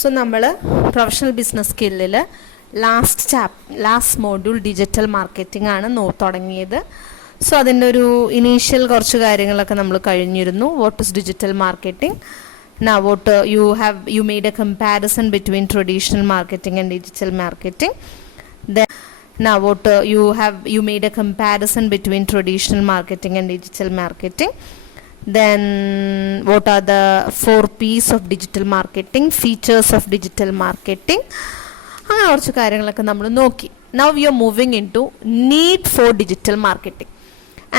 So നമ്മൾ professional business സ്കില്ലിൽ last module digital marketing ആണ് തുടങ്ങിയത്. സോ അതിൻ്റെ ഒരു ഇനീഷ്യൽ കുറച്ച് കാര്യങ്ങളൊക്കെ നമ്മൾ കഴിഞ്ഞിരുന്നു. What is digital marketing? Now what you made a comparison between traditional marketing and digital marketing. Then now what you made a comparison between traditional marketing and digital marketing. Then what are the 4 P's of digital marketing, features of digital marketing? അങ്ങനെ കുറച്ച് കാര്യങ്ങളൊക്കെ നമ്മൾ നോക്കി. Now we are moving into need for digital marketing.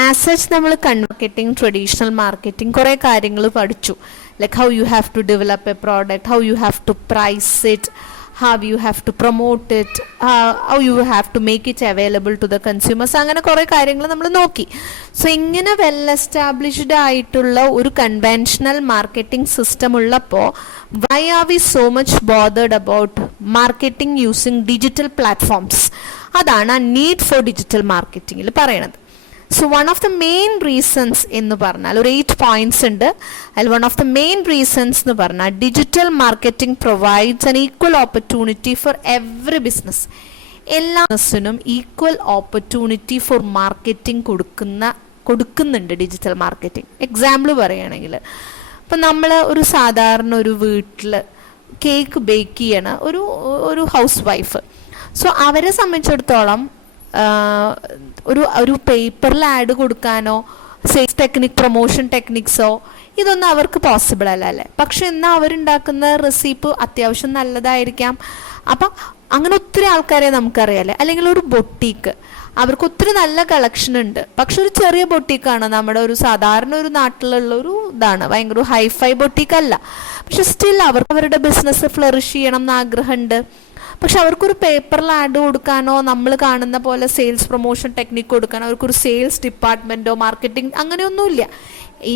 As such നമ്മൾ marketing, traditional marketing കുറേ കാര്യങ്ങൾ പഠിച്ചു. Like how you have to develop a product, how you have to price it, how you have to promote it, how you have to make it available to the consumers. അങ്ങനെ കുറേ കാര്യങ്ങൾ നമ്മൾ നോക്കി. So ഇങ്ങനെ well established ആയിട്ടുള്ള ഒരു conventional marketing system ഉള്ളപ്പോൾ why are we so much bothered about marketing using digital platforms? അതാണ് നീഡ് ഫോർ ഡിജിറ്റൽ മാർക്കറ്റിംഗിൽ പറയണത്. So one of the main reasons എന്ന് പറഞ്ഞാൽ ഒരു 8 points ഉണ്ട്. അതിൽ one of the main reasons എന്ന് പറഞ്ഞാൽ digital marketing provides an equal opportunity for every business. എല്ലാ ബിസിനസ്സിനും ഈക്വൽ ഓപ്പർച്യൂണിറ്റി ഫോർ മാർക്കറ്റിംഗ് കൊടുക്കുന്നുണ്ട് ഡിജിറ്റൽ മാർക്കറ്റിംഗ്. എക്സാമ്പിൾ പറയുകയാണെങ്കിൽ ഇപ്പം നമ്മൾ ഒരു സാധാരണ ഒരു വീട്ടിൽ കേക്ക് ബേക്ക് ചെയ്യണ ഒരു ഹൗസ് വൈഫ്. സോ അവരെ സംബന്ധിച്ചിടത്തോളം ഒരു പേപ്പറിൽ ആഡ് കൊടുക്കാനോ സെയിൽസ് ടെക്നിക്, പ്രൊമോഷൻ ടെക്നിക്സോ ഇതൊന്നും അവർക്ക് പോസിബിൾ അല്ല അല്ലേ. പക്ഷെ എന്നാൽ അവരുണ്ടാക്കുന്ന റെസിപ്പി അത്യാവശ്യം നല്ലതായിരിക്കാം. അപ്പം അങ്ങനെ ഒത്തിരി ആൾക്കാരെ നമുക്കറിയാമല്ലേ. അല്ലെങ്കിൽ ഒരു ബൊട്ടീക്ക്, അവർക്ക് ഒത്തിരി നല്ല കളക്ഷൻ ഉണ്ട്. പക്ഷെ ഒരു ചെറിയ ബൊട്ടീക്കാണ്, നമ്മുടെ ഒരു സാധാരണ ഒരു നാട്ടിലുള്ള ഒരു ഇതാണ്, ഭയങ്കര ഹൈഫൈ ബൊട്ടീക്കല്ല. പക്ഷെ സ്റ്റിൽ അവരുടെ ബിസിനസ് ഫ്ലറിഷ് ചെയ്യണം എന്ന് ആഗ്രഹമുണ്ട്. പക്ഷെ അവർക്കൊരു പേപ്പറിൽ ആഡ് കൊടുക്കാനോ നമ്മൾ കാണുന്ന പോലെ സെയിൽസ് പ്രൊമോഷൻ ടെക്നിക്ക് കൊടുക്കാനോ അവർക്കൊരു സെയിൽസ് ഡിപ്പാർട്ട്മെൻറ്റോ മാർക്കറ്റിംഗ് അങ്ങനെയൊന്നുമില്ല. ഈ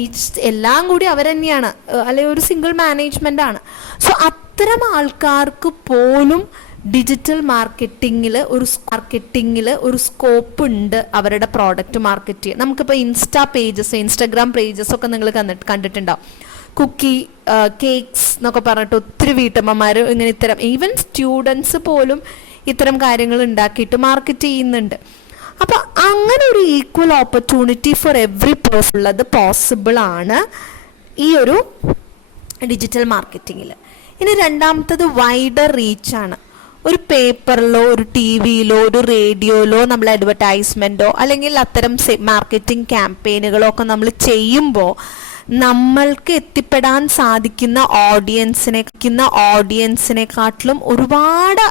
എല്ലാം കൂടി അവർ തന്നെയാണ്, അല്ലെങ്കിൽ ഒരു സിംഗിൾ മാനേജ്മെൻ്റ് ആണ്. സോ അത്തരം ആൾക്കാർക്ക് പോലും ഡിജിറ്റൽ മാർക്കറ്റിങ്ങിൽ ഒരു സ്കോപ്പ് ഉണ്ട് അവരുടെ പ്രോഡക്റ്റ് മാർക്കറ്റ് ചെയ്യാൻ. നമുക്കിപ്പോൾ ഇൻസ്റ്റാഗ്രാം പേജസ് ഒക്കെ നിങ്ങൾ കണ്ടിട്ടുണ്ടാവും. കുക്കി കേക്ക്സ് എന്നൊക്കെ പറഞ്ഞിട്ട് ഒത്തിരി വീട്ടമ്മമാർ ഇങ്ങനെ ഇത്തരം ഈവൻ സ്റ്റുഡൻസ് പോലും ഇത്തരം കാര്യങ്ങൾ ഉണ്ടാക്കിയിട്ട് മാർക്കറ്റ് ചെയ്യുന്നുണ്ട്. അപ്പം അങ്ങനെ ഒരു equal opportunity for every person ഉള്ളത് പോസിബിൾ ആണ് ഈ ഒരു ഡിജിറ്റൽ മാർക്കറ്റിങ്ങിൽ. ഇനി രണ്ടാമത്തത് വൈഡർ റീച്ചാണ്. ഒരു പേപ്പറിലോ ഒരു ടി വിയിലോ ഒരു റേഡിയോയിലോ നമ്മൾ അഡ്വർടൈസ്മെൻറ്റോ അല്ലെങ്കിൽ അത്തരം മാർക്കറ്റിംഗ് ക്യാമ്പയിനുകളോ ഒക്കെ നമ്മൾ ചെയ്യുമ്പോൾ നമ്മൾക്ക് എത്തിപ്പെടാൻ സാധിക്കുന്ന ഓഡിയൻസിനെക്കാട്ടിലും ഒരുപാട്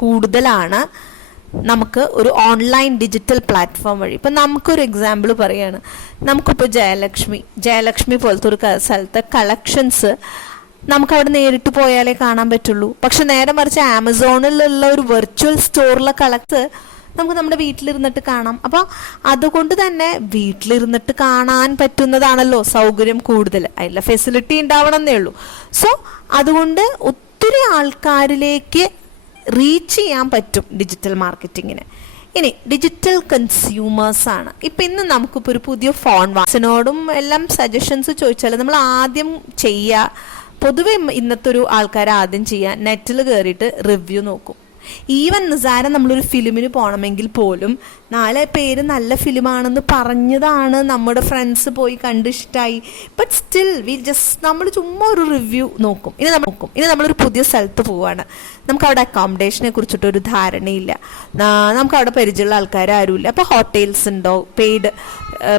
കൂടുതലാണ് നമുക്ക് ഒരു ഓൺലൈൻ ഡിജിറ്റൽ പ്ലാറ്റ്ഫോം വഴി. ഇപ്പം നമുക്കൊരു എക്സാമ്പിൾ പറയുകയാണ്. നമുക്കിപ്പോൾ ജയലക്ഷ്മി പോലത്തെ ഒരു സ്ഥലത്തെ കളക്ഷൻസ് നമുക്കവിടെ നേരിട്ട് പോയാലേ കാണാൻ പറ്റുള്ളൂ. പക്ഷെ നേരെ മറിച്ച് ആമസോണിലുള്ള ഒരു വെർച്വൽ സ്റ്റോറിലെ കളക്ട് നമുക്ക് നമ്മുടെ വീട്ടിലിരുന്നിട്ട് കാണാം. അപ്പോൾ അതുകൊണ്ട് തന്നെ വീട്ടിലിരുന്നിട്ട് കാണാൻ പറ്റുന്നതാണല്ലോ സൗകര്യം കൂടുതൽ, അതിലെ ഫെസിലിറ്റി ഉണ്ടാവണം എന്നേ ഉള്ളൂ. സോ അതുകൊണ്ട് ഒത്തിരി ആൾക്കാരിലേക്ക് റീച്ച് ചെയ്യാൻ പറ്റും ഡിജിറ്റൽ മാർക്കറ്റിങ്ങിന്. ഇനി ഡിജിറ്റൽ കൺസ്യൂമേഴ്സാണ്. ഇപ്പം ഇന്ന് നമുക്കിപ്പോൾ ഒരു പുതിയ ഫോൺ വാങ്ങിനോടും എല്ലാം സജഷൻസ് ചോദിച്ചാൽ നമ്മൾ ആദ്യം പൊതുവെ ഇന്നത്തെ ഒരു ആൾക്കാർ ആദ്യം ചെയ്യുക നെറ്റിൽ കയറിയിട്ട് റിവ്യൂ നോക്കും. ഈവൻ നിസാരം നമ്മളൊരു ഫിലിമിന് പോകണമെങ്കിൽ പോലും 4 പേര് നല്ല ഫിലിമാണെന്ന് പറഞ്ഞതാണ്, നമ്മുടെ ഫ്രണ്ട്സ് പോയി കണ്ടിഷ്ടമായി. ബട്ട് സ്റ്റിൽ നമ്മൾ ചുമ്മാ ഒരു റിവ്യൂ നോക്കും. ഇനി നമ്മളൊരു പുതിയ സ്ഥലത്ത് പോവുകയാണ്. നമുക്കവിടെ അക്കോമഡേഷനെ കുറിച്ചിട്ടൊരു ധാരണയില്ല, നമുക്കവിടെ പരിചയമുള്ള ആൾക്കാരും. അപ്പോൾ ഹോട്ടൽസ് ഉണ്ടോ,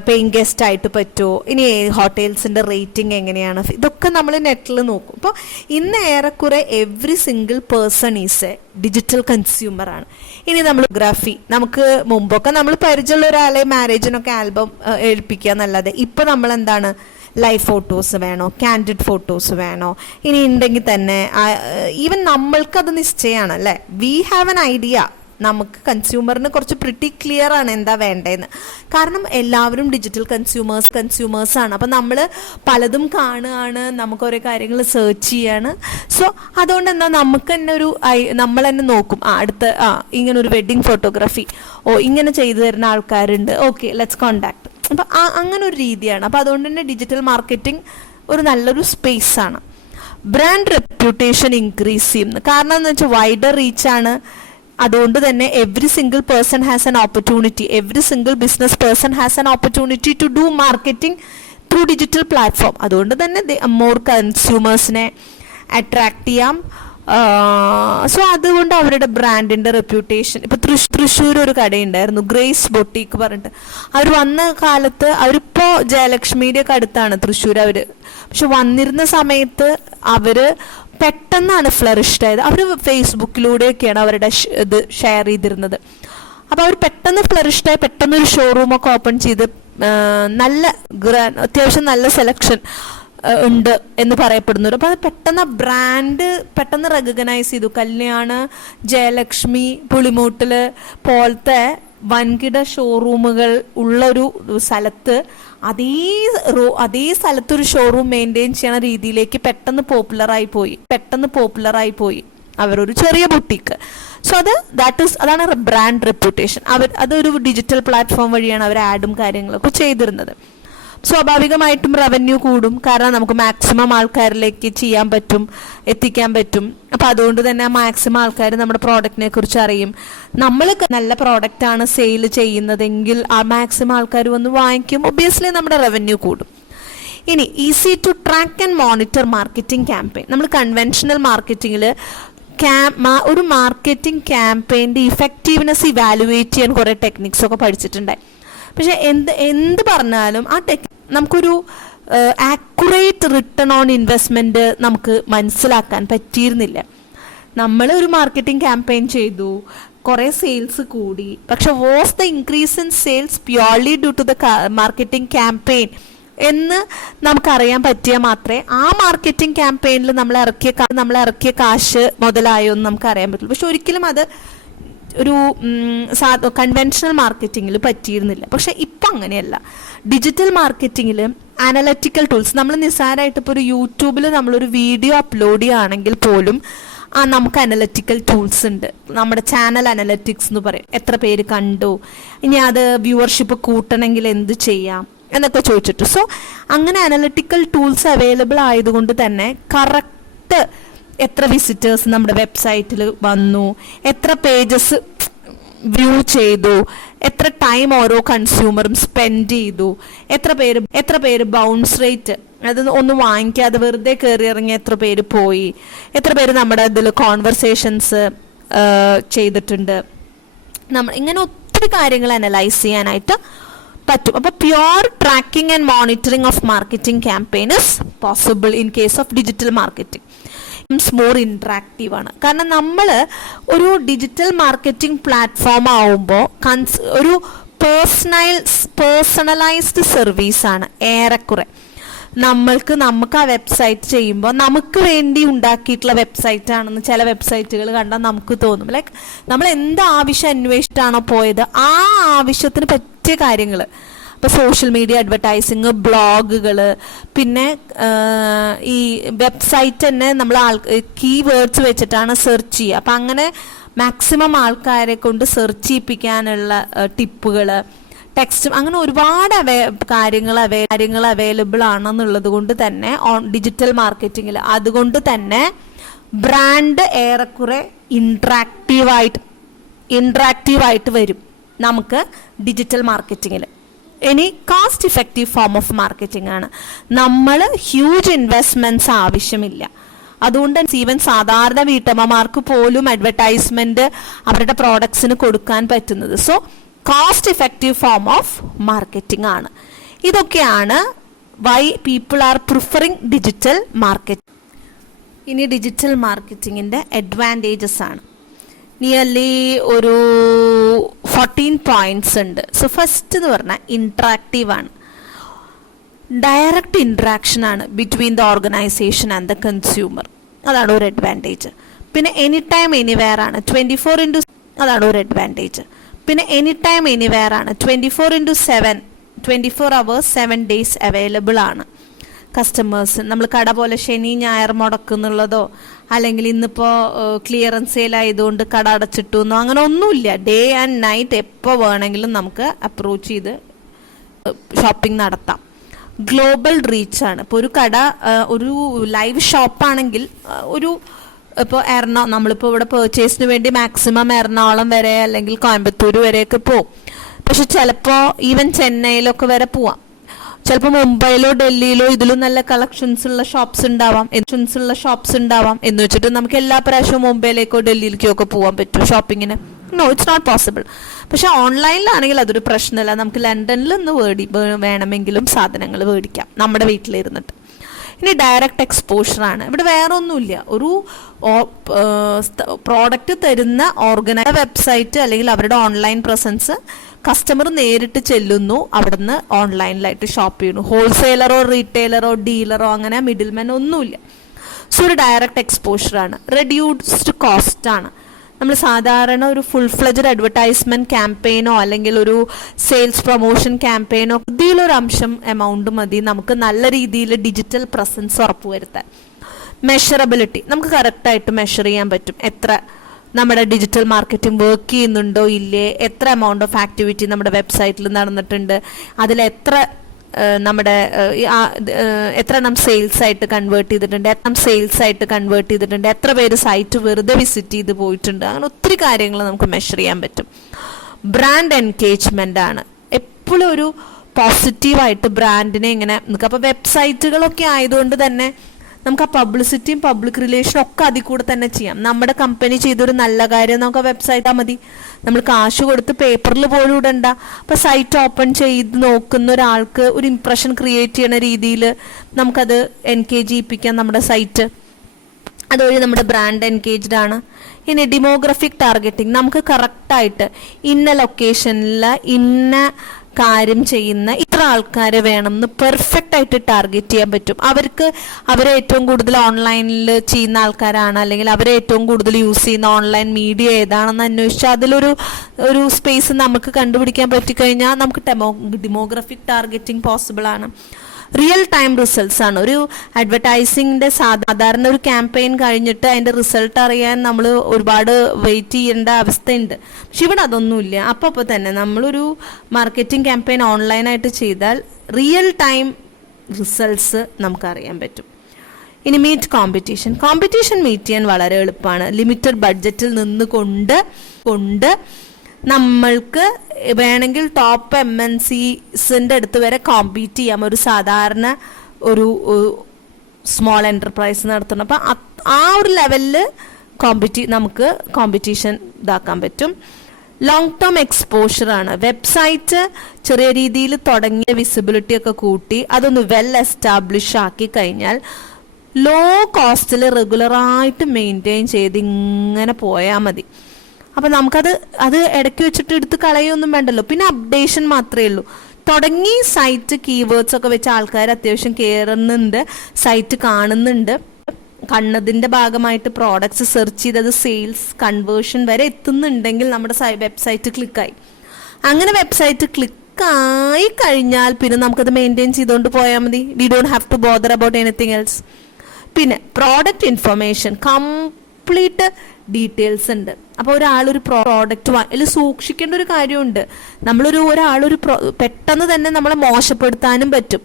പേയിങ് ഗസ്റ്റ് ആയിട്ട് പറ്റുമോ, ഇനി ഹോട്ടൽസിൻ്റെ റേറ്റിംഗ് എങ്ങനെയാണ്, ഇതൊക്കെ നമ്മൾ നെറ്റിൽ നോക്കും. അപ്പോൾ ഇന്ന് ഏറെക്കുറെ every single person is a digital കൺസ്യൂമറാണ്. ഇനി നമ്മൾ നമുക്ക് മുമ്പൊക്കെ നമ്മൾ പരിചയമുള്ള ഒരാളെ മാരേജിനൊക്കെ ആൽബം ഏൽപ്പിക്കുക എന്നല്ലാതെ ഇപ്പം നമ്മൾ എന്താണ് ലൈവ് ഫോട്ടോസ് വേണോ, കാൻഡിഡ് ഫോട്ടോസ് വേണോ, ഇനി ഉണ്ടെങ്കിൽ തന്നെ ഈവൻ നമ്മൾക്കത് നിശ്ചയമാണ് അല്ലേ. We have an idea. നമുക്ക് കൺസ്യൂമറിന് കുറച്ച് പ്രിറ്റി ക്ലിയർ ആണ് എന്താ വേണ്ടതെന്ന്. കാരണം എല്ലാവരും ഡിജിറ്റൽ കൺസ്യൂമേഴ്സാണ്. അപ്പം നമ്മൾ പലതും കാണുകയാണ്, നമുക്ക് ഓരോ കാര്യങ്ങൾ സെർച്ച് ചെയ്യാണ്. സോ അതുകൊണ്ട് എന്താ നമുക്ക് തന്നെ നമ്മൾ തന്നെ നോക്കും, ഇങ്ങനെ ഒരു വെഡ്ഡിങ് ഫോട്ടോഗ്രാഫി ഇങ്ങനെ ചെയ്തു തരുന്ന ആൾക്കാരുണ്ട്, ഓക്കെ ലെറ്റ്സ് കോണ്ടാക്ട്. അപ്പം അങ്ങനെ ഒരു രീതിയാണ്. അപ്പം അതുകൊണ്ട് തന്നെ ഡിജിറ്റൽ മാർക്കറ്റിംഗ് ഒരു നല്ലൊരു സ്പേസാണ്. ബ്രാൻഡ് റെപ്യൂട്ടേഷൻ ഇൻക്രീസ് ചെയ്യുന്നു. കാരണം എന്ന് വെച്ചാൽ വൈഡർ റീച്ചാണ്. അതുകൊണ്ട് തന്നെ every single person has an opportunity, every single business person has an opportunity to do marketing through digital platform. അതുകൊണ്ട് തന്നെ മോർ കൺസ്യൂമേഴ്സിനെ അട്രാക്ട് ചെയ്യാം. സോ അതുകൊണ്ട് അവരുടെ ബ്രാൻഡിൻ്റെ റെപ്യൂട്ടേഷൻ. ഇപ്പോൾ തൃശ്ശൂർ ഒരു കടയുണ്ടായിരുന്നു, ഗ്രേസ് ബൊട്ടീക്ക് പറഞ്ഞിട്ട്. അവർ വന്ന കാലത്ത്, അവരിപ്പോൾ ജയലക്ഷ്മിയുടെ ഒക്കെ അടുത്താണ് തൃശ്ശൂർ അവർ, പക്ഷെ വന്നിരുന്ന സമയത്ത് അവർ പെട്ടെന്നാണ് ഫ്ലറിഷ്ഡ് ആയത്. അവർ ഫേസ്ബുക്കിലൂടെയൊക്കെയാണ് അവരുടെ ഇത് ഷെയർ ചെയ്തിരുന്നത്. അപ്പോൾ അവർ പെട്ടെന്ന് ഫ്ലറിഷ്ഡായി, പെട്ടെന്നൊരു ഷോറൂമൊക്കെ ഓപ്പൺ ചെയ്ത് നല്ല അത്യാവശ്യം നല്ല സെലക്ഷൻ ഉണ്ട് എന്ന് പറയപ്പെടുന്നു. അപ്പോൾ അത് പെട്ടെന്ന് ബ്രാൻഡ് പെട്ടെന്ന് റെക്കഗ്നൈസ് ചെയ്തു. കല്യാണ, ജയലക്ഷ്മി, പുളിമൂട്ടിൽ പോലത്തെ വൻകിട ഷോറൂമുകൾ ഉള്ളൊരു സ്ഥലത്ത് അതേ സ്ഥലത്തൊരു ഷോറൂം മെയിൻറ്റെയിൻ ചെയ്യണ രീതിയിലേക്ക് പെട്ടെന്ന് പോപ്പുലറായി പോയി അവരൊരു ചെറിയ ബുട്ടീക്ക്. സോ അതാണ് ബ്രാൻഡ് റെപ്യൂട്ടേഷൻ. അതൊരു ഡിജിറ്റൽ പ്ലാറ്റ്ഫോം വഴിയാണ് അവർ ആഡും കാര്യങ്ങളൊക്കെ ചെയ്തിരുന്നത്. സ്വാഭാവികമായിട്ടും റവന്യൂ കൂടും, കാരണം നമുക്ക് മാക്സിമം ആൾക്കാരിലേക്ക് എത്തിക്കാൻ പറ്റും. അപ്പോൾ അതുകൊണ്ട് തന്നെ മാക്സിമം ആൾക്കാർ നമ്മുടെ പ്രോഡക്റ്റിനെ കുറിച്ച് അറിയും. നമ്മൾ നല്ല പ്രോഡക്റ്റാണ് സെയിൽ ചെയ്യുന്നതെങ്കിൽ ആ മാക്സിമം ആൾക്കാർ വന്ന് വാങ്ങിക്കും. ഒബ്വിയസ്ലി നമ്മുടെ റവന്യൂ കൂടും. ഇനി easy to track and monitor marketing campaign. നമ്മൾ കൺവെൻഷണൽ മാർക്കറ്റിങ്ങിൽ ഒരു മാർക്കറ്റിംഗ് ക്യാമ്പയിൻ്റെ ഇഫക്റ്റീവ്നെസ് ഇവാലുവേറ്റ് ചെയ്യാൻ കുറേ ടെക്നിക്സ് ഒക്കെ പഠിച്ചിട്ടുണ്ടായി. പക്ഷെ എന്ത് പറഞ്ഞാലും നമുക്കൊരു ആക്യുറേറ്റ് റിട്ടേൺ ഓൺ ഇൻവെസ്റ്റ്മെൻറ്റ് നമുക്ക് മനസ്സിലാക്കാൻ പറ്റിയിരുന്നില്ല. നമ്മൾ ഒരു മാർക്കറ്റിംഗ് ക്യാമ്പയിൻ ചെയ്തു, കുറേ സെയിൽസ് കൂടി, പക്ഷെ was the increase in sales purely due to the marketing campaign എന്ന് നമുക്കറിയാൻ പറ്റിയാൽ മാത്രമേ ആ മാർക്കറ്റിംഗ് ക്യാമ്പയിനിൽ നമ്മൾ ഇറക്കിയ കാശ് മുതലായോ എന്ന് നമുക്ക് അറിയാൻ പറ്റുള്ളൂ. പക്ഷെ ഒരിക്കലും അത് ഒരു കൺവെൻഷണൽ മാർക്കറ്റിങ്ങിൽ പറ്റിയിരുന്നില്ല. പക്ഷെ ഇപ്പം അങ്ങനെയല്ല. ഡിജിറ്റൽ മാർക്കറ്റിങ്ങിൽ അനലറ്റിക്കൽ ടൂൾസ്, നമ്മൾ നിസ്സാരമായിട്ട് ഇപ്പോൾ ഒരു യൂട്യൂബിൽ നമ്മളൊരു വീഡിയോ അപ്ലോഡ് ചെയ്യുകയാണെങ്കിൽ പോലും നമുക്ക് അനലറ്റിക്കൽ ടൂൾസ് ഉണ്ട്. നമ്മുടെ ചാനൽ അനലറ്റിക്സ് എന്ന് പറയും. എത്ര പേര് കണ്ടു, ഇനി അത് വ്യൂവർഷിപ്പ് കൂട്ടണമെങ്കിൽ എന്ത് ചെയ്യാം എന്നൊക്കെ ചോദിച്ചിട്ട്. സോ അങ്ങനെ അനലറ്റിക്കൽ ടൂൾസ് അവൈലബിൾ ആയതുകൊണ്ട് തന്നെ കറക്റ്റ് എത്ര വിസിറ്റേഴ്സ് നമ്മുടെ വെബ്സൈറ്റിൽ വന്നു, എത്ര പേജസ് വ്യൂ ചെയ്തു, എത്ര ടൈം ഓരോ കൺസ്യൂമറും സ്പെൻഡ് ചെയ്തു, എത്ര പേര് ബൗൺസ് റേറ്റ്, അത് ഒന്നും വാങ്ങിക്കാതെ വെറുതെ കയറി ഇറങ്ങി എത്ര പേര് പോയി, എത്ര പേര് നമ്മുടെ ഇതിൽ കോൺവെർസേഷൻസ് ചെയ്തിട്ടുണ്ട്. ഇങ്ങനെ ഒത്തിരി കാര്യങ്ങൾ അനലൈസ് ചെയ്യാനായിട്ട് പറ്റും. അപ്പോൾ pure tracking and monitoring of marketing campaign is possible in case of digital marketing. More interactive ആണ്. കാരണം നമ്മൾ ഒരു ഡിജിറ്റൽ മാർക്കറ്റിംഗ് പ്ലാറ്റ്ഫോം ആവുമ്പോൾ ഒരു പേഴ്സണലൈസ്ഡ് സർവീസാണ് ഏറെക്കുറെ. നമുക്ക് ആ വെബ്സൈറ്റ് ചെയ്യുമ്പോൾ നമുക്ക് വേണ്ടി ഉണ്ടാക്കിയിട്ടുള്ള വെബ്സൈറ്റ് ആണെന്ന് ചില വെബ്സൈറ്റുകൾ കണ്ടാൽ നമുക്ക് തോന്നും. ലൈക്ക് നമ്മൾ എന്ത് ആവശ്യം അന്വേഷിച്ചിട്ടാണോ പോയത് ആ ആവശ്യത്തിന് പറ്റിയ കാര്യങ്ങൾ, ഇപ്പോൾ സോഷ്യൽ മീഡിയ അഡ്വർടൈസിങ്, ബ്ലോഗുകൾ, പിന്നെ ഈ വെബ്സൈറ്റ് തന്നെ നമ്മൾ കീവേഡ്സ് വെച്ചിട്ടാണ് സെർച്ച് ചെയ്യുക. അപ്പം അങ്ങനെ മാക്സിമം ആൾക്കാരെ കൊണ്ട് സെർച്ച് ചെയ്യിപ്പിക്കാനുള്ള ടിപ്പുകൾ, ടെക്സ്റ്റും, അങ്ങനെ ഒരുപാട് കാര്യങ്ങൾ അവൈലബിൾ ആണെന്നുള്ളത് കൊണ്ട് തന്നെ ഡിജിറ്റൽ മാർക്കറ്റിങ്ങിൽ അതുകൊണ്ട് തന്നെ ബ്രാൻഡ് ഏറെക്കുറെ ഇൻട്രാക്റ്റീവായിട്ട് വരും നമുക്ക് ഡിജിറ്റൽ മാർക്കറ്റിങ്ങിൽ. ഇനി cost effective form of marketing ആണ്. നമ്മൾ ഹ്യൂജ് ഇൻവെസ്റ്റ്മെന്റ്സ് ആവശ്യമില്ല. അതുകൊണ്ട് ഈവൻ സാധാരണ വീട്ടമ്മമാർക്ക് പോലും അഡ്വർടൈസ്മെന്റ് അവരുടെ പ്രോഡക്ട്സിന് കൊടുക്കാൻ പറ്റുന്നത്. So cost effective form of marketing ആണ്. ഇതൊക്കെയാണ് why people are preferring digital marketing. ഇനി ഡിജിറ്റൽ മാർക്കറ്റിങ്ങിൻ്റെ അഡ്വാൻറ്റേജസ് ആണ്. നിയർലി ഒരു 14 പോയിന്റ്സ് ഉണ്ട്. സോ ഫസ്റ്റ് എന്ന് പറഞ്ഞാൽ ഇൻട്രാക്റ്റീവ് ആണ്. ഡയറക്റ്റ് ഇൻട്രാക്ഷൻ ആണ് between the organisation and the consumer. അതാണ് ഒരു അഡ്വാൻറ്റേജ്. പിന്നെ എനി ടൈം എനിവെയർ ആണ്. 24/7 അതാണ് ഒരു അഡ്വാൻറ്റേജ്. പിന്നെ എനി ടൈം എനിവെയർ ആണ്. 24 hours 7 days അവൈലബിൾ ആണ്. കസ്റ്റമേഴ്സ് നമ്മൾ കട പോലെ ശനി ഞായർ മുടക്കുന്നുള്ളതോ അല്ലെങ്കിൽ ഇന്നിപ്പോൾ ക്ലിയറൻസ് സെയിൽ ആയതുകൊണ്ട് കട അടച്ചിട്ടു എന്നോ അങ്ങനെ ഒന്നുമില്ല. ഡേ ആൻഡ് നൈറ്റ് എപ്പോൾ വേണമെങ്കിലും നമുക്ക് അപ്രോച്ച് ചെയ്ത് ഷോപ്പിംഗ് നടത്താം. ഗ്ലോബൽ റീച്ചാണ്. ഇപ്പോൾ ഒരു കട ഒരു ലൈവ് ഷോപ്പാണെങ്കിൽ ഒരു ഇപ്പോൾ നമ്മളിപ്പോൾ ഇവിടെ പേർച്ചേസിന് വേണ്ടി മാക്സിമം എറണാകുളം വരെ അല്ലെങ്കിൽ കോയമ്പത്തൂർ വരെയൊക്കെ പോവും. പക്ഷെ ചിലപ്പോൾ ഈവൻ ചെന്നൈയിലൊക്കെ വരെ പോവാം. ചിലപ്പോൾ മുംബൈയിലോ ഡൽഹിയിലോ ഇതിലും നല്ല കളക്ഷൻസ് ഉള്ള ഷോപ്സ് ഉണ്ടാവാം എന്ന് വെച്ചിട്ട് നമുക്ക് എല്ലാ പ്രാവശ്യവും മുംബൈയിലേക്കോ ഡൽഹിയിലേക്കോ ഒക്കെ പോകാൻ പറ്റും ഷോപ്പിങ്ങിന്? No, it's not possible. പക്ഷെ ഓൺലൈനിലാണെങ്കിൽ അതൊരു പ്രശ്നമല്ല. നമുക്ക് ലണ്ടനിൽ നിന്ന് വേണമെങ്കിലും സാധനങ്ങൾ മേടിക്കാം നമ്മുടെ വീട്ടിലിരുന്നിട്ട്. ഇനി ഡയറക്റ്റ് എക്സ്പോഷറാണ്. ഇവിടെ വേറെ ഒന്നുമില്ല. ഒരു പ്രോഡക്റ്റ് തരുന്ന ഓർഗനൈസർ വെബ്സൈറ്റ് അല്ലെങ്കിൽ അവരുടെ ഓൺലൈൻ പ്രസൻസ്, കസ്റ്റമർ നേരിട്ട് ചെല്ലുന്നു, അവിടുന്ന് ഓൺലൈനിലായിട്ട് ഷോപ്പ് ചെയ്യുന്നു. ഹോൾസെയിലറോ റീറ്റെയിലറോ ഡീലറോ അങ്ങനെ മിഡിൽമാൻ ഒന്നുമില്ല. സോ ഒരു ഡയറക്റ്റ് എക്സ്പോഷറാണ്. റെഡ്യൂസ്ഡ് കോസ്റ്റ് ആണ്. നമ്മൾ സാധാരണ ഒരു ഫുൾ ഫ്ലെജ്ഡ് അഡ്വർടൈസ്മെന്റ് ക്യാമ്പയിനോ അല്ലെങ്കിൽ ഒരു സെയിൽസ് പ്രൊമോഷൻ ക്യാമ്പയിനോ ഇതിലൊരു അംശം എമൗണ്ട് മതി നമുക്ക് നല്ല രീതിയിൽ ഡിജിറ്റൽ പ്രസൻസ് ഉറപ്പുവരുത്താൻ. മെഷറബിലിറ്റി, നമുക്ക് കറക്റ്റായിട്ട് മെഷർ ചെയ്യാൻ പറ്റും. എത്ര നമ്മുടെ ഡിജിറ്റൽ മാർക്കറ്റിംഗ് വർക്ക് ചെയ്യുന്നുണ്ടോ ഇല്ലേ, എത്ര എമൗണ്ട് ഓഫ് ആക്ടിവിറ്റി നമ്മുടെ വെബ്സൈറ്റിൽ നടന്നിട്ടുണ്ട്, അതിലെത്ര നമ്മുടെ എത്ര എണ്ണം സെയിൽസ് ആയിട്ട് കൺവേർട്ട് ചെയ്തിട്ടുണ്ട്, എത്ര പേര് സൈറ്റ് വെറുതെ വിസിറ്റ് ചെയ്ത് പോയിട്ടുണ്ട്. അങ്ങനെ ഒത്തിരി കാര്യങ്ങൾ നമുക്ക് മെഷർ ചെയ്യാൻ പറ്റും. ബ്രാൻഡ് എൻഗേജ്മെന്റ് ആണ്. എപ്പോഴും ഒരു പോസിറ്റീവായിട്ട് ബ്രാൻഡിനെ ഇങ്ങനെ നിൽക്കുക. അപ്പോൾ വെബ്സൈറ്റുകളൊക്കെ ആയതുകൊണ്ട് തന്നെ നമുക്ക് ആ പബ്ലിസിറ്റിയും പബ്ലിക് റിലേഷനും ഒക്കെ അതിൽ കൂടെ തന്നെ ചെയ്യാം. നമ്മുടെ കമ്പനി ചെയ്തൊരു നല്ല കാര്യം നമുക്ക് ആ വെബ്സൈറ്റാ മതി. നമ്മൾ കാശ് കൊടുത്ത് പേപ്പറിൽ പോലും ഇടണ്ട. അപ്പോൾ സൈറ്റ് ഓപ്പൺ ചെയ്ത് നോക്കുന്ന ഒരാൾക്ക് ഒരു ഇംപ്രഷൻ ക്രിയേറ്റ് ചെയ്യുന്ന രീതിയിൽ നമുക്കത് എൻഗേജ് ചെയ്യിപ്പിക്കാം നമ്മുടെ സൈറ്റ്. അതുവഴി നമ്മുടെ ബ്രാൻഡ് എൻഗേജ്ഡ് ആണ്. ഇനി ഡെമോഗ്രഫിക് ടാർഗറ്റിംഗ്, നമുക്ക് കറക്റ്റായിട്ട് ഇന്ന ലൊക്കേഷനിൽ ഇന്ന കാര്യം ചെയ്യുന്ന ഇത്ര ആൾക്കാരെ വേണമെന്ന് പെർഫെക്റ്റ് ആയിട്ട് ടാർഗറ്റ് ചെയ്യാൻ പറ്റും. അവരെ ഏറ്റവും കൂടുതൽ ഓൺലൈനിൽ ചെയ്യുന്ന ആൾക്കാരാണ് അല്ലെങ്കിൽ അവരെ ഏറ്റവും കൂടുതൽ യൂസ് ചെയ്യുന്ന ഓൺലൈൻ മീഡിയ ഏതാണെന്ന് അന്വേഷിച്ചാൽ അതിലൊരു സ്പേസ് നമുക്ക് കണ്ടുപിടിക്കാൻ പറ്റിക്കഴിഞ്ഞാൽ നമുക്ക് ഡെമോഗ്രഫിക് ടാർഗറ്റിംഗ് പോസിബിൾ ആണ്. റിയൽ ടൈം റിസൾട്ട്സ് ആണ്. ഒരു അഡ്വർടൈസിങ്ങിന്റെ സാധാരണ ഒരു ക്യാമ്പയിൻ കഴിഞ്ഞിട്ട് അതിന്റെ റിസൾട്ട് അറിയാൻ നമ്മൾ ഒരുപാട് വെയിറ്റ് ചെയ്യേണ്ട അവസ്ഥയുണ്ട്. പക്ഷെ ഇവിടെ അതൊന്നുമില്ല. അപ്പോൾ തന്നെ നമ്മളൊരു മാർക്കറ്റിംഗ് ക്യാമ്പയിൻ ഓൺലൈനായിട്ട് ചെയ്താൽ റിയൽ ടൈം റിസൾട്ട്സ് നമുക്കറിയാൻ പറ്റും. ഇനി മീറ്റ് കോമ്പറ്റീഷൻ മീറ്റ് ചെയ്യാൻ വളരെ എളുപ്പമാണ്. ലിമിറ്റഡ് ബഡ്ജറ്റിൽ നിന്ന് കൊണ്ട് നമ്മൾക്ക് വേണമെങ്കിൽ ടോപ്പ് MNCസിൻ്റെ അടുത്ത് വരെ കോമ്പീറ്റ് ചെയ്യാം ഒരു സാധാരണ ഒരു സ്മോൾ എൻ്റർപ്രൈസ് നടത്തണം. അപ്പം ആ ഒരു ലെവലിൽ നമുക്ക് കോമ്പറ്റീഷൻ ഇതാക്കാൻ പറ്റും. Long term എക്സ്പോഷറാണ്. വെബ്സൈറ്റ് ചെറിയ രീതിയിൽ തുടങ്ങിയ വിസിബിലിറ്റി ഒക്കെ കൂട്ടി അതൊന്ന് വെൽ എസ്റ്റാബ്ലിഷ് ആക്കി കഴിഞ്ഞാൽ ലോ കോസ്റ്റിൽ റെഗുലറായിട്ട് മെയിൻറ്റെയിൻ ചെയ്ത് ഇങ്ങനെ പോയാൽ മതി. അപ്പം അത് ഇടയ്ക്ക് വെച്ചിട്ട് എടുത്ത് കളയൊന്നും വേണ്ടല്ലോ. പിന്നെ അപ്ഡേഷൻ മാത്രമേ ഉള്ളൂ. തുടങ്ങി സൈറ്റ് കീവേഡ്സ് ഒക്കെ വെച്ച് ആൾക്കാർ അത്യാവശ്യം കയറുന്നുണ്ട്, സൈറ്റ് കാണുന്നുണ്ട്. കണ്ണതിൻ്റെ ഭാഗമായിട്ട് പ്രോഡക്ട്സ് സെർച്ച് ചെയ്തത് സെയിൽസ് കൺവേർഷൻ വരെ എത്തുന്നുണ്ടെങ്കിൽ നമ്മുടെ വെബ്സൈറ്റ് ക്ലിക്കായി. അങ്ങനെ വെബ്സൈറ്റ് ക്ലിക്കായി കഴിഞ്ഞാൽ പിന്നെ നമുക്കത് മെയിൻറ്റെയിൻ ചെയ്തുകൊണ്ട് പോയാൽ മതി. We don't have to bother about anything else. പിന്നെ പ്രോഡക്റ്റ് ഇൻഫർമേഷൻ കംപ്ലീറ്റ് ഡീറ്റെയിൽസ് ഉണ്ട്. അപ്പോൾ ഒരാളൊരു പ്രോഡക്റ്റ് അതിൽ സൂക്ഷിക്കേണ്ട ഒരു കാര്യമുണ്ട്. ഒരാളൊരു പെട്ടെന്ന് തന്നെ നമ്മളെ മോശപ്പെടുത്താനും പറ്റും.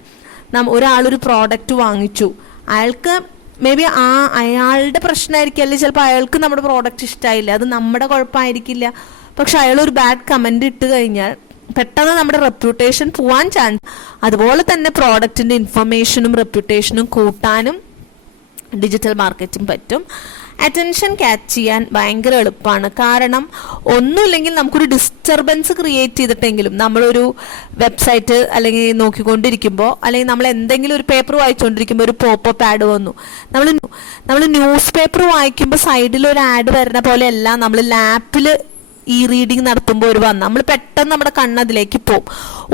ഒരാളൊരു പ്രോഡക്റ്റ് വാങ്ങിച്ചു, അയാൾക്ക് മേ ബി അയാളുടെ പ്രശ്നമായിരിക്കും, അല്ലെങ്കിൽ ചിലപ്പോൾ അയാൾക്ക് നമ്മുടെ പ്രോഡക്റ്റ് ഇഷ്ടമായില്ല, അത് നമ്മുടെ കുഴപ്പമായിരിക്കില്ല. പക്ഷെ അയാൾ ഒരു ബാഡ് കമന്റ് ഇട്ട് കഴിഞ്ഞാൽ പെട്ടെന്ന് നമ്മുടെ റെപ്യൂട്ടേഷൻ പോവാൻ ചാൻസ്. അതുപോലെ തന്നെ പ്രോഡക്റ്റിന്റെ ഇൻഫർമേഷനും റെപ്യൂട്ടേഷനും കൂട്ടാനും ഡിജിറ്റൽ മാർക്കറ്റിംഗ് പറ്റും. അറ്റൻഷൻ ക്യാച്ച് ചെയ്യാൻ ഭയങ്കര എളുപ്പമാണ്. കാരണം ഒന്നുമില്ലെങ്കിൽ നമുക്കൊരു ഡിസ്റ്റർബൻസ് ക്രിയേറ്റ് ചെയ്തിട്ടെങ്കിലും നമ്മളൊരു വെബ്സൈറ്റ് അല്ലെങ്കിൽ നോക്കിക്കൊണ്ടിരിക്കുമ്പോൾ, അല്ലെങ്കിൽ നമ്മൾ എന്തെങ്കിലും ഒരു പേപ്പർ വായിച്ചുകൊണ്ടിരിക്കുമ്പോൾ ഒരു പോപ്പപ്പ് ആഡ് വന്നു. നമ്മൾ ന്യൂസ് പേപ്പർ വായിക്കുമ്പോൾ സൈഡിൽ ഒരു ആഡ് വരുന്ന പോലെയല്ല നമ്മൾ ലാപ്പിൽ റീഡിങ് നടത്തുമ്പോൾ നമ്മൾ പെട്ടെന്ന് നമ്മുടെ കണ്ണതിലേക്ക് പോകും.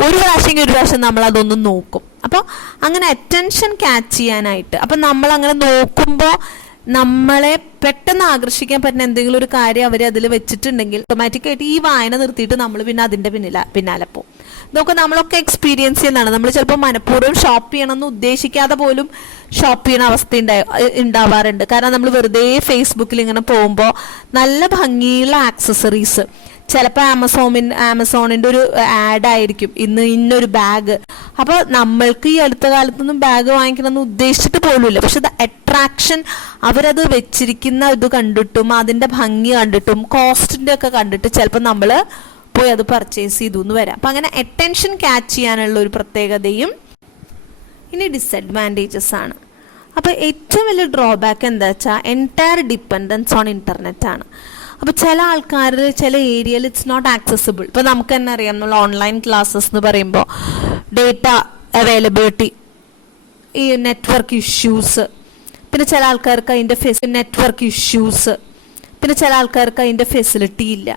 ഒരു പ്രാവശ്യം നമ്മൾ അതൊന്ന് നോക്കും. അപ്പോൾ അങ്ങനെ അറ്റൻഷൻ ക്യാച്ച് ചെയ്യാനായിട്ട് നമ്മൾ അങ്ങനെ നോക്കുമ്പോൾ നമ്മളെ പെട്ടെന്ന് ആകർഷിക്കാൻ പറ്റുന്ന എന്തെങ്കിലും ഒരു കാര്യം അവർ അതിൽ വെച്ചിട്ടുണ്ടെങ്കിൽ ഓട്ടോമാറ്റിക്കായിട്ട് ഈ വായന നിർത്തിയിട്ട് നമ്മൾ പിന്നെ അതിൻ്റെ പിന്നാലെ പോകും. ഇതൊക്കെ നമ്മളൊക്കെ എക്സ്പീരിയൻസ് ചെയ്യുന്നതാണ്. നമ്മൾ ചിലപ്പോൾ മനഃപൂർവ്വം ഷോപ്പ് ചെയ്യണമെന്ന് ഉദ്ദേശിക്കാതെ പോലും ഷോപ്പ് ചെയ്യുന്ന അവസ്ഥ ഉണ്ടാവാറുണ്ട്. കാരണം നമ്മൾ വെറുതെ ഫേസ്ബുക്കിൽ ഇങ്ങനെ പോകുമ്പോൾ നല്ല ഭംഗിയുള്ള ആക്സസറീസ്, ചിലപ്പോൾ ആമസോണിൻ്റെ ഒരു ആഡ് ആയിരിക്കും, ഇന്ന് ഇന്നൊരു ബാഗ്. അപ്പോൾ നമ്മൾക്ക് ഈ അടുത്ത കാലത്തൊന്നും ബാഗ് വാങ്ങിക്കണമെന്ന് ഉദ്ദേശിച്ചിട്ട് പോലുമില്ല, പക്ഷെ അത് അട്രാക്ഷൻ, അവരത് വെച്ചിരിക്കുന്ന ഇത് കണ്ടിട്ടും അതിൻ്റെ ഭംഗി കണ്ടിട്ടും കോസ്റ്റിൻ്റെ ഒക്കെ കണ്ടിട്ട് ചിലപ്പോൾ നമ്മൾ പോയി അത് പർച്ചേസ് ചെയ്തു എന്ന് വരാം. അപ്പം അങ്ങനെ അറ്റൻഷൻ ക്യാച്ച് ചെയ്യാനുള്ള ഒരു പ്രത്യേകതയും. ഇനി ഡിസഡ്വാൻറ്റേജസ് ആണ്. അപ്പോൾ ഏറ്റവും വലിയ ഡ്രോബാക്ക് എന്താ വെച്ചാൽ എൻറ്റയർ ഡിപ്പെൻഡൻസ് ഓൺ ഇൻ്റർനെറ്റ് ആണ്. അപ്പോൾ ചില ആൾക്കാർ ചില ഏരിയയിൽ ഇറ്റ്സ് നോട്ട് ആക്സസിബിൾ. ഇപ്പോൾ നമുക്ക് തന്നെ അറിയാം, നമ്മൾ ഓൺലൈൻ ക്ലാസ്സസ് എന്ന് പറയുമ്പോൾ ഡേറ്റ അവൈലബിലിറ്റി, ഈ നെറ്റ്വർക്ക് ഇഷ്യൂസ്, പിന്നെ ചില ആൾക്കാർക്ക് അതിൻ്റെ നെറ്റ്വർക്ക് ഇഷ്യൂസ്, പിന്നെ ചില ആൾക്കാർക്ക് അതിൻ്റെ ഫെസിലിറ്റി ഇല്ല.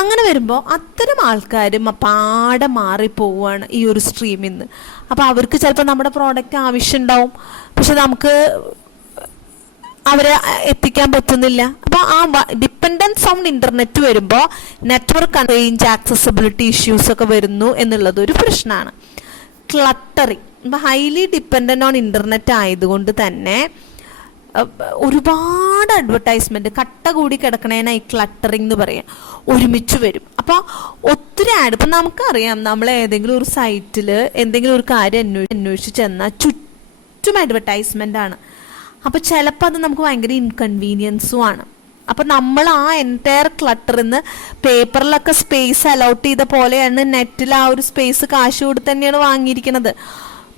അങ്ങനെ വരുമ്പോൾ അത്തരം ആൾക്കാരും പാടെ മാറിപ്പോവുകയാണ് ഈ ഒരു സ്ട്രീമിൽ നിന്ന്. അപ്പോൾ അവർക്ക് ചിലപ്പോൾ നമ്മുടെ പ്രോഡക്റ്റ് ആവശ്യമുണ്ടാവും, പക്ഷെ നമുക്ക് അവരെ എത്തിക്കാൻ പറ്റുന്നില്ല. അപ്പോൾ ആ ഡിപ്പെൻഡൻസ് ഓൺ ഇൻ്റർനെറ്റ് വരുമ്പോൾ നെറ്റ്വർക്ക് റേഞ്ച് ആക്സസിബിലിറ്റി ഇഷ്യൂസ് ഒക്കെ വരുന്നു എന്നുള്ളത് ഒരു പ്രശ്നമാണ്. ക്ലട്ടറിങ്, ഇപ്പോൾ ഹൈലി ഡിപ്പെൻഡൻ്റ് ഓൺ ഇൻ്റർനെറ്റ് ആയതുകൊണ്ട് തന്നെ ഒരുപാട് അഡ്വർടൈസ്മെൻറ്റ് കട്ട കൂടി കിടക്കണേനായി ക്ലട്ടറിങ് എന്ന് പറയാം, ഒരുമിച്ച് വരും. അപ്പോൾ ഒത്തിരി ആഡ്, ഇപ്പം നമുക്കറിയാം, നമ്മൾ ഏതെങ്കിലും ഒരു സൈറ്റിൽ എന്തെങ്കിലും ഒരു കാര്യം അന്വേഷിച്ച് ചെന്നാൽ ചുറ്റും അഡ്വർടൈസ്മെൻ്റ് ആണ്. അപ്പോൾ ചിലപ്പോൾ അത് നമുക്ക് ഭയങ്കര ഇൻകൺവീനിയൻസും ആണ്. അപ്പം നമ്മൾ ആ എൻറ്റയർ ക്ലട്ടറിൽ നിന്ന് പേപ്പറിലൊക്കെ സ്പേസ് അലോട്ട് ചെയ്ത പോലെയാണ് നെറ്റിൽ ആ ഒരു സ്പേസ് കാശ് കൊടുത്ത് തന്നെയാണ് വാങ്ങിയിരിക്കുന്നത്.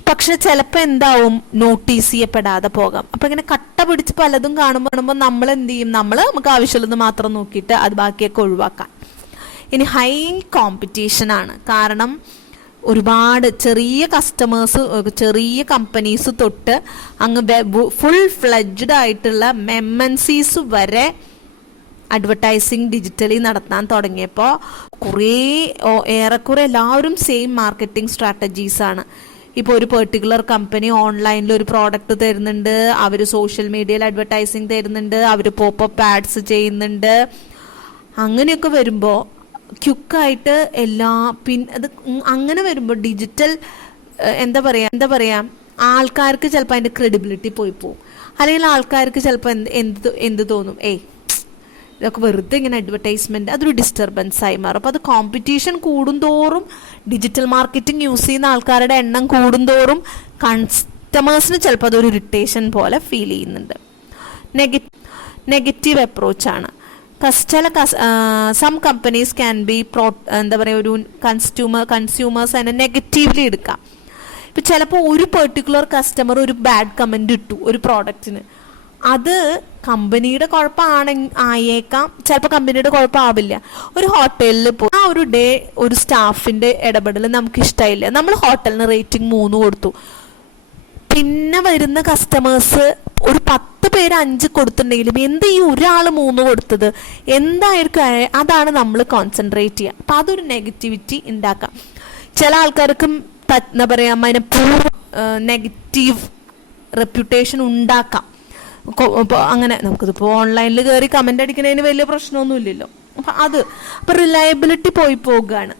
പക്ഷെ ചിലപ്പോൾ എന്താവും, നോട്ടീസ് ചെയ്യപ്പെടാതെ പോകാം. അപ്പം ഇങ്ങനെ കട്ട പിടിച്ച് പലതും കാണുമ്പോൾ നമ്മൾ എന്ത് ചെയ്യും, നമുക്ക് ആവശ്യമുള്ളത് മാത്രം നോക്കിയിട്ട് അത് ബാക്കിയൊക്കെ ഒഴിവാക്കാം. ഇനി ഹൈ കോമ്പറ്റീഷൻ ആണ്. കാരണം ഒരുപാട് ചെറിയ കസ്റ്റമേഴ്സ്, ചെറിയ കമ്പനീസ് തൊട്ട് അങ്ങ് ഫുൾ ഫ്ലെഡ്ജ്ഡ് ആയിട്ടുള്ള MNCs വരെ അഡ്വർടൈസിങ് ഡിജിറ്റലി നടത്താൻ തുടങ്ങിയപ്പോൾ ഏറെക്കുറെ എല്ലാവരും സെയിം മാർക്കറ്റിംഗ് സ്ട്രാറ്റജീസാണ്. ഇപ്പോൾ ഒരു പെർട്ടിക്കുലർ കമ്പനി ഓൺലൈനിൽ ഒരു പ്രോഡക്റ്റ് തരുന്നുണ്ട്, അവർ സോഷ്യൽ മീഡിയയിൽ അഡ്വർടൈസിങ് തരുന്നുണ്ട്, അവർ പോപ്പപ്പ് ആഡ്സ് ചെയ്യുന്നുണ്ട്. അങ്ങനെയൊക്കെ വരുമ്പോൾ ക്യുക്കായിട്ട് അത് അങ്ങനെ വരുമ്പോൾ ഡിജിറ്റൽ എന്താ പറയുക ആൾക്കാർക്ക് ചിലപ്പോൾ അതിൻ്റെ ക്രെഡിബിലിറ്റി പോയി പോവും. അല്ലെങ്കിൽ ആൾക്കാർക്ക് ചിലപ്പോൾ എന്ത് തോന്നും, ഇതൊക്കെ വെറുതെ ഇങ്ങനെ അഡ്വർടൈസ്മെൻറ്റ്, അതൊരു ഡിസ്റ്റർബൻസ് ആയി മാറും. അപ്പോൾ അത് കോമ്പറ്റീഷൻ കൂടുന്തോറും, ഡിജിറ്റൽ മാർക്കറ്റിംഗ് യൂസ് ചെയ്യുന്ന ആൾക്കാരുടെ എണ്ണം കൂടുന്തോറും കസ്റ്റമേഴ്സിന് ചിലപ്പോൾ അതൊരു ഇറിറ്റേഷൻ പോലെ ഫീൽ ചെയ്യുന്നുണ്ട്. നെഗറ്റീവ് അപ്രോച്ചാണ്. സം കമ്പനീസ് ക്യാൻ ബി എന്താ പറയുക, ഒരു കൺസ്യൂമേഴ്സ് അതിനെ നെഗറ്റീവ്ലി എടുക്കാം. ഇപ്പം ചിലപ്പോൾ ഒരു പെർട്ടിക്കുലർ കസ്റ്റമർ ഒരു ബാഡ് കമൻറ്റ് ഇട്ടു ഒരു പ്രോഡക്റ്റിന്, അത് കമ്പനിയുടെ ആയേക്കാം, ചിലപ്പോൾ കമ്പനിയുടെ കുഴപ്പമാവില്ല. ഒരു ഹോട്ടലിൽ പോയി ആ ഒരു ഡേ ഒരു സ്റ്റാഫിൻ്റെ ഇടപെടൽ നമുക്ക് ഇഷ്ടമായില്ല, നമ്മൾ ഹോട്ടലിന് റേറ്റിംഗ് 3 കൊടുത്തു. പിന്നെ വരുന്ന കസ്റ്റമേഴ്സ് ഒരു 10 പേര് 5 കൊടുത്തിട്ടുണ്ടെങ്കിലും എന്ത് ഈ ഒരാൾ 3 കൊടുത്തത് എന്തായിരിക്കും, അതാണ് നമ്മൾ കോൺസെൻട്രേറ്റ് ചെയ്യുക. അപ്പം അതൊരു നെഗറ്റിവിറ്റി ഉണ്ടാക്കാം. ചില ആൾക്കാർക്കും എന്താ പറയുക, മനഃപൂർവ്വം നെഗറ്റീവ് റെപ്യൂട്ടേഷൻ ഉണ്ടാക്കാം. അങ്ങനെ നമുക്കിതിപ്പോൾ ഓൺലൈനിൽ കയറി കമൻ്റ് അടിക്കുന്നതിന് വലിയ പ്രശ്നമൊന്നുമില്ലല്ലോ. അപ്പം റിലയബിലിറ്റി പോയി പോകുകയാണ്.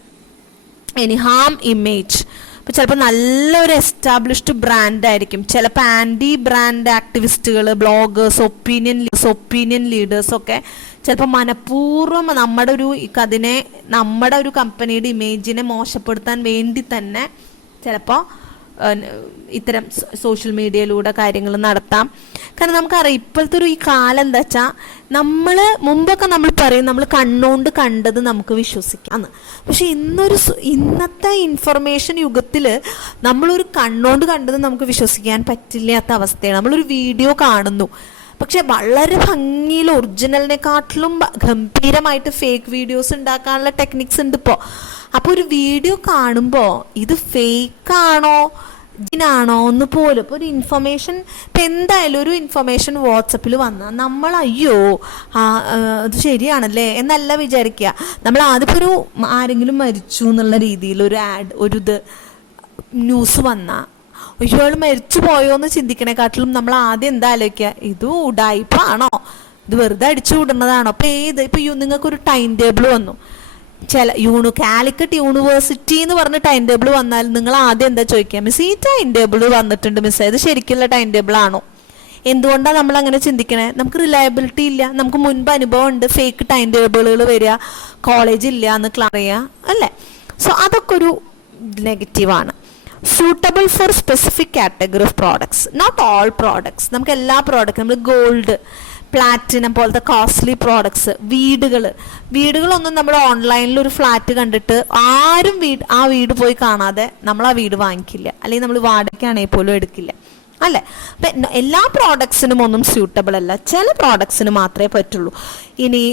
ഇനി ഹാം ഇമേജ്. അപ്പോൾ ചിലപ്പോൾ നല്ലൊരു എസ്റ്റാബ്ലിഷ്ഡ് ബ്രാൻഡ് ആയിരിക്കും, ചിലപ്പോൾ ആൻറ്റി ബ്രാൻഡ് ആക്ടിവിസ്റ്റുകൾ, ബ്ലോഗേഴ്സ്, ഒപ്പീനിയൻ ലീഡേഴ്സൊക്കെ ചിലപ്പോൾ മനഃപൂർവ്വം നമ്മുടെ ഒരു കമ്പനിയുടെ ഇമേജിനെ മോശപ്പെടുത്താൻ വേണ്ടി തന്നെ ചിലപ്പോൾ ഇത്തരം സോഷ്യൽ മീഡിയയിലൂടെ കാര്യങ്ങൾ നടത്താം. കാരണം നമുക്കറിയാം ഇപ്പോഴത്തെ ഈ കാലം എന്താ വെച്ചാൽ, മുമ്പൊക്കെ നമ്മൾ പറയും നമ്മൾ കണ്ണുകൊണ്ട് കണ്ടത് നമുക്ക് വിശ്വസിക്കാം. പക്ഷെ ഇന്നത്തെ ഇൻഫർമേഷൻ യുഗത്തിൽ നമ്മളൊരു കണ്ണുകൊണ്ട് കണ്ടത് നമുക്ക് വിശ്വസിക്കാൻ പറ്റില്ലാത്ത അവസ്ഥയാണ്. നമ്മളൊരു വീഡിയോ കാണുന്നു, പക്ഷെ വളരെ ഭംഗിയിൽ ഒറിജിനലിനെക്കാട്ടിലും ഗംഭീരമായിട്ട് ഫേക്ക് വീഡിയോസ് ഉണ്ടാക്കാനുള്ള ടെക്നിക്സ് ഉണ്ട് ഇപ്പോൾ. അപ്പോൾ ഒരു വീഡിയോ കാണുമ്പോൾ ഇത് ഫേക്കാണോ ഇതിനാണോ എന്ന് പോലും, ഇപ്പോൾ ഒരു ഇൻഫർമേഷൻ, ഇപ്പം എന്തായാലും ഒരു ഇൻഫർമേഷൻ വാട്സപ്പിൽ വന്നാൽ നമ്മൾ അത് ശരിയാണല്ലേ എന്നല്ല വിചാരിക്കുക. നമ്മൾ ആദ്യം ആരെങ്കിലും മരിച്ചു എന്നുള്ള രീതിയിൽ ഒരു ന്യൂസ് വന്നാൽ ഒരാൾ മരിച്ചു പോയോ എന്ന് ചിന്തിക്കണേക്കാട്ടിലും നമ്മൾ ആദ്യം എന്താ ആലോചിക്കുക, ഇത് ഉഡായിപ്പാണോ, ഇത് വെറുതെ അടിച്ചു വിടുന്നതാണോ. അപ്പോൾ ഇപ്പോൾ നിങ്ങൾക്കൊരു ടൈം ടേബിൾ വന്നു, കാലിക്കറ്റ് യൂണിവേഴ്സിറ്റി എന്ന് പറഞ്ഞ ടൈം ടേബിൾ വന്നാൽ നിങ്ങൾ ആദ്യം എന്താ ചോദിക്കുക, മിസ് ഈ ടൈം ടേബിൾ വന്നിട്ടുണ്ട് മിസ്, ഇത് ശരിക്കുള്ള ടൈം ടേബിൾ ആണോ എന്തുകൊണ്ടാണ് നമ്മൾ അങ്ങനെ ചിന്തിക്കണേ? നമുക്ക് റിലയബിലിറ്റി ഇല്ല, നമുക്ക് മുൻപ് അനുഭവം ഉണ്ട്, ഫേക്ക് ടൈം ടേബിളുകൾ വരിക, കോളേജ് ഇല്ല എന്ന് അറിയാം അല്ലേ? സോ അതൊക്കെ ഒരു നെഗറ്റീവാണ്. Suitable for specific category of products, not all products. നമുക്ക് എല്ലാ പ്രോഡക്റ്റും, നമ്മൾ ഗോൾഡ്, പ്ലാറ്റിനം പോലത്തെ കോസ്റ്റ്ലി പ്രോഡക്ട്സ്, വീടുകളൊന്നും നമ്മൾ ഓൺലൈനിൽ ഒരു ഫ്ലാറ്റ് കണ്ടിട്ട് ആരും ആ വീട് പോയി കാണാതെ നമ്മൾ ആ വീട് വാങ്ങിക്കില്ല, അല്ലെങ്കിൽ നമ്മൾ വാടകയ്ക്കാണെങ്കിൽ പോലും എടുക്കില്ല അല്ലേ? അപ്പം എല്ലാ പ്രോഡക്ട്സിനും ഒന്നും സ്യൂട്ടബിൾ അല്ല, ചില പ്രോഡക്ട്സിന് മാത്രമേ പറ്റുള്ളൂ. ഇനി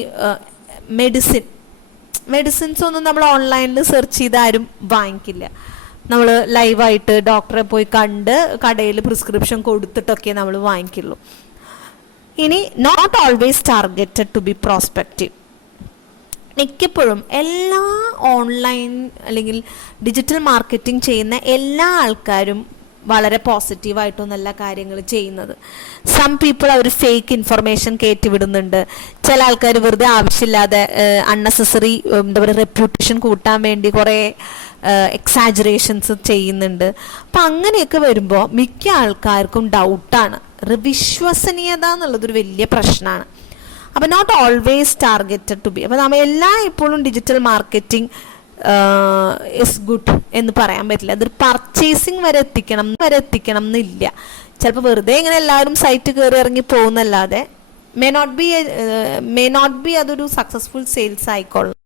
മെഡിസിൻസ് ഒന്നും നമ്മൾ ഓൺലൈനിൽ സെർച്ച് ചെയ്ത് ആരും വാങ്ങിക്കില്ല. നമ്മൾ ലൈവായിട്ട് ഡോക്ടറെ പോയി കണ്ട് കടയിൽ പ്രിസ്ക്രിപ്ഷൻ കൊടുത്തിട്ടൊക്കെ നമ്മൾ വാങ്ങിക്കുള്ളൂ. ഇനി not always targeted to be prospective. മിക്കപ്പോഴും എല്ലാ ഓൺലൈൻ അല്ലെങ്കിൽ ഡിജിറ്റൽ മാർക്കറ്റിംഗ് ചെയ്യുന്ന എല്ലാ ആൾക്കാരും വളരെ പോസിറ്റീവായിട്ടൊന്നല്ല കാര്യങ്ങൾ ചെയ്യുന്നത്. സം പീപ്പിൾ അവർ ഫേക്ക് ഇൻഫർമേഷൻ കയറ്റി വിടുന്നുണ്ട്. ചില ആൾക്കാർ വെറുതെ ആവശ്യമില്ലാതെ അൺനെസസറി എന്താ പറയുക റെപ്യൂട്ടേഷൻ കൂട്ടാൻ വേണ്ടി കുറേ എക്സാജറേഷൻസ് ചെയ്യുന്നുണ്ട്. അപ്പം അങ്ങനെയൊക്കെ വരുമ്പോൾ മിക്ക ആൾക്കാർക്കും ഡൗട്ടാണ്. വിശ്വസനീയത എന്നുള്ളതൊരു വലിയ പ്രശ്നമാണ്. അപ്പം not always targeted to be. അപ്പം നമ്മൾ ഇപ്പോഴും ഡിജിറ്റൽ മാർക്കറ്റിംഗ് ഇസ് ഗുഡ് എന്ന് പറയാൻ പറ്റില്ല. അതൊരു പർച്ചേസിങ് വരെ എത്തിക്കണം എന്നില്ല. ചിലപ്പോൾ വെറുതെ ഇങ്ങനെ എല്ലാവരും സൈറ്റ് കയറി ഇറങ്ങി പോകുന്നല്ലാതെ മേ നോട്ട് ബി അതൊരു സക്സസ്ഫുൾ സെയിൽസ് ആയിക്കൊള്ളണം.